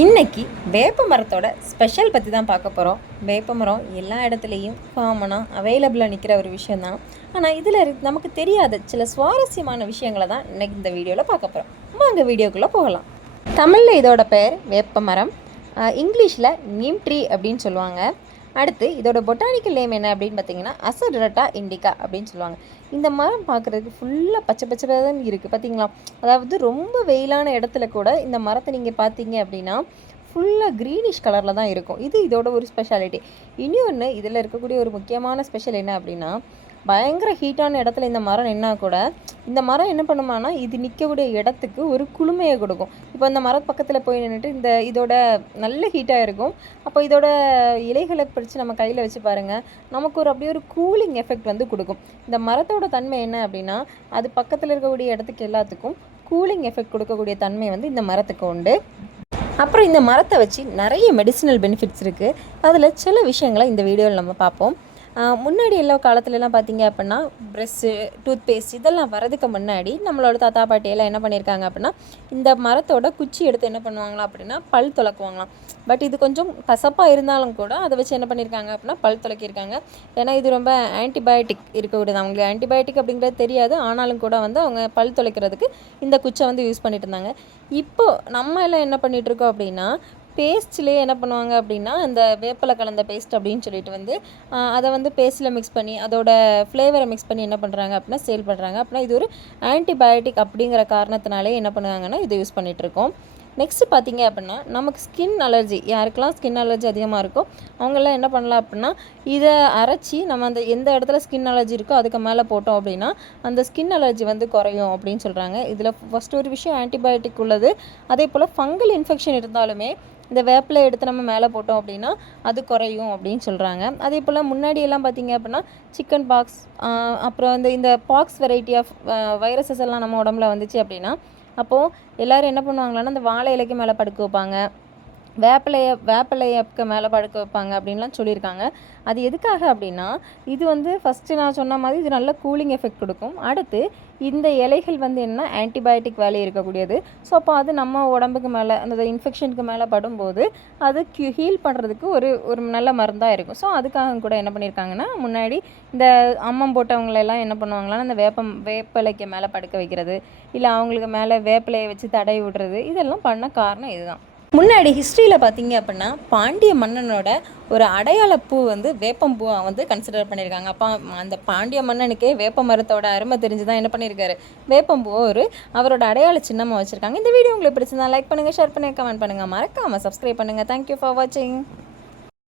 இன்னைக்கு வேப்ப மரத்தோட ஸ்பெஷல் பற்றி தான் பார்க்க போகிறோம் வேப்ப மரம் எல்லா இடத்துலையும் காமனாக அவைலபிளாக நிற்கிற ஒரு விஷயந்தான் ஆனால் இதில் நமக்கு தெரியாத சில சுவாரஸ்யமான விஷயங்களை தான் இன்னைக்கு இந்த வீடியோவில் பார்க்க போகிறோம் வாங்க வீடியோக்குள்ளே போகலாம். தமிழில் இதோட பெயர் வேப்ப மரம் இங்கிலீஷில் நீம் ட்ரீ அப்படின்னு சொல்லுவாங்க. அடுத்து இதோட பொட்டானிக்கல் நேம் என்ன அப்படின்னு பார்த்தீங்கன்னா அசடரட்டா இண்டிகா அப்படின்னு சொல்லுவாங்க. இந்த மரம் பார்க்குறதுக்கு ஃபுல்லாக பச்சை பச்சை தான் இருக்குது பார்த்தீங்களா? அதாவது ரொம்ப வெயிலான இடத்துல கூட இந்த மரத்தை நீங்கள் பார்த்தீங்க அப்படின்னா ஃபுல்லாக க்ரீனிஷ் கலரில் தான் இருக்கும். இது இதோட ஒரு ஸ்பெஷாலிட்டி இனி ஒன்று இதில் இருக்கக்கூடிய ஒரு முக்கியமான ஸ்பெஷல் என்ன அப்படின்னா பயங்கர ஹீட்டான இடத்துல இந்த மரம் நின்னா கூட இந்த மரம் என்ன பண்ணுமானா இது நிற்கக்கூடிய இடத்துக்கு ஒரு குளுமையை கொடுக்கும். இப்போ இந்த மர பக்கத்தில் போய் நின்றுட்டு இந்த இதோட நல்ல ஹீட்டாக இருக்கும். அப்போ இதோட இலைகளை பிடிச்சி நம்ம கையில் வச்சு பாருங்கள் நமக்கு ஒரு அப்படியே ஒரு கூலிங் எஃபெக்ட் வந்து கொடுக்கும். இந்த மரத்தோட தன்மை என்ன அப்படின்னா அது பக்கத்தில் இருக்கக்கூடிய இடத்துக்கு எல்லாத்துக்கும் கூலிங் எஃபெக்ட் கொடுக்கக்கூடிய தன்மை வந்து இந்த மரத்துக்கு உண்டு. அப்புறம் இந்த மரத்தை வச்சு நிறைய மெடிசினல் பெனிஃபிட்ஸ் இருக்குது அதில் சில விஷயங்களை இந்த வீடியோவில் நம்ம பார்ப்போம். முன்னாடி எல்லா காலத்துலலாம் பார்த்தீங்க அப்படின்னா ப்ரெஷ்ஷு டூத் பேஸ்ட் இதெல்லாம் வரதுக்கு முன்னாடி நம்மளோட தாத்தா பாட்டியெல்லாம் என்ன பண்ணியிருக்காங்க அப்படின்னா இந்த மரத்தோட குச்சி எடுத்து என்ன பண்ணுவாங்களாம் அப்படின்னா பல் துளக்குவாங்களாம். பட் இது கொஞ்சம் கசப்பாக இருந்தாலும் கூட அதை வச்சு என்ன பண்ணியிருக்காங்க அப்படின்னா பல் துளக்கியிருக்காங்க. ஏன்னா இது ரொம்ப ஆன்டிபயோட்டிக் இருக்கக்கூடியது. அவங்களுக்கு ஆன்டிபயோட்டிக் அப்படிங்கிறது தெரியாது. ஆனாலும் கூட வந்து அவங்க பல் துளைக்கிறதுக்கு இந்த குச்சை வந்து யூஸ் பண்ணிட்டு இருந்தாங்க. இப்போ நம்ம எல்லாம் என்ன பண்ணிகிட்ருக்கோம் இருக்கோம் அப்படின்னா பேஸ்ட்லேயே என்ன பண்ணுவாங்க அப்படின்னா அந்த வேப்பிலை கலந்த பேஸ்ட் அப்படின்னு சொல்லிட்டு வந்து அதை வந்து பேஸ்ட்டில் மிக்ஸ் பண்ணி அதோட ஃப்ளேவரை மிக்ஸ் பண்ணி என்ன பண்ணுறாங்க அப்படின்னா சேல் பண்ணுறாங்க அப்படின்னா இது ஒரு ஆன்டிபயோட்டிக் அப்படிங்கிற காரணத்தினாலே என்ன பண்ணுவாங்கன்னா இதை யூஸ் பண்ணிகிட்ருக்கோம் நெக்ஸ்ட்டு பார்த்தீங்க அப்படின்னா நமக்கு ஸ்கின் அலர்ஜி யாருக்கெல்லாம் ஸ்கின் அலர்ஜி அதிகமாக இருக்கோ அவங்கெல்லாம் என்ன பண்ணலாம் அப்படின்னா இதை அரைச்சி நம்ம அந்த எந்த இடத்துல ஸ்கின் அலர்ஜி இருக்கோ அதுக்கு மேலே போட்டோம் அப்படின்னா அந்த ஸ்கின் அலர்ஜி வந்து குறையும் அப்படின்னு சொல்கிறாங்க இதில் ஃபஸ்ட் ஒரு விஷயம் ஆன்டிபயோட்டிக் உள்ளது. அதே போல் ஃபங்கல் இன்ஃபெக்ஷன் இருந்தாலுமே இந்த வேப்பிலை எடுத்து நம்ம மேலே போட்டோம் அப்படின்னா அது குறையும் அப்படின்னு சொல்கிறாங்க அதே போல் முன்னாடியெல்லாம் பார்த்திங்க பார்த்தீங்க அப்படின்னா சிக்கன் பாக்ஸ் அப்புறம் இந்த இந்த பாக்ஸ் வெரைட்டி ஆஃப் வைரஸஸ் எல்லாம் நம்ம உடம்புல வந்துச்சு அப்படின்னா அப்போது எல்லோரும் என்ன பண்ணுவாங்களான்னா அந்த வாழை இலைக்கு மேலே படுக்க வைப்பாங்க. வேப்பிலைய வேப்பிலையக்கு மேலே படுக்க வைப்பாங்க அப்படின்லாம் சொல்லியிருக்காங்க. அது எதுக்காக அப்படின்னா இது வந்து ஃபஸ்ட்டு நான் சொன்ன மாதிரி இது நல்ல கூலிங் எஃபெக்ட் கொடுக்கும். அடுத்து இந்த இலைகள் வந்து என்ன ஆன்டிபயோட்டிக் வேலை இருக்கக்கூடியது. ஸோ அப்போ அது நம்ம உடம்புக்கு மேலே அந்த இன்ஃபெக்ஷனுக்கு மேலே படும்போது அது க்யூ ஹீல் பண்ணுறதுக்கு ஒரு ஒரு நல்ல மருந்தாக இருக்கும். ஸோ அதுக்காக கூட என்ன பண்ணியிருக்காங்கன்னா முன்னாடி இந்த அம்மம் போட்டவங்களெல்லாம் என்ன பண்ணுவாங்களான்னா அந்த வேப்பம் வேப்பிலைக்கு மேலே படுக்க வைக்கிறது இல்லை அவங்களுக்கு மேலே வேப்பிலையை வச்சு தடவி விடுறது இதெல்லாம் பண்ண காரணம் இதுதான். முன்னாடி ஹிஸ்ட்ரியில் பார்த்தீங்க அப்படின்னா பாண்டிய மன்னனோட ஒரு அடையாள பூ வந்து வேப்பம் பூவை வந்து கன்சிடர் பண்ணியிருக்காங்க. அப்போ அந்த பாண்டிய மன்னனுக்கே வேப்ப மரத்தோட அருமை தெரிஞ்சு தான் என்ன பண்ணியிருக்காரு? வேப்பம்பூவை ஒரு அவரோட அடையாள சின்னமாக வச்சுருக்காங்க. இந்த வீடியோ உங்களுக்கு பிடிச்சிருந்தா லைக் பண்ணுங்கள் ஷேர் பண்ணுங்கள் கமெண்ட் பண்ணுங்கள் மறக்காமல் சப்ஸ்கிரைப் பண்ணுங்கள் தேங்க்யூ ஃபார் வாட்சிங்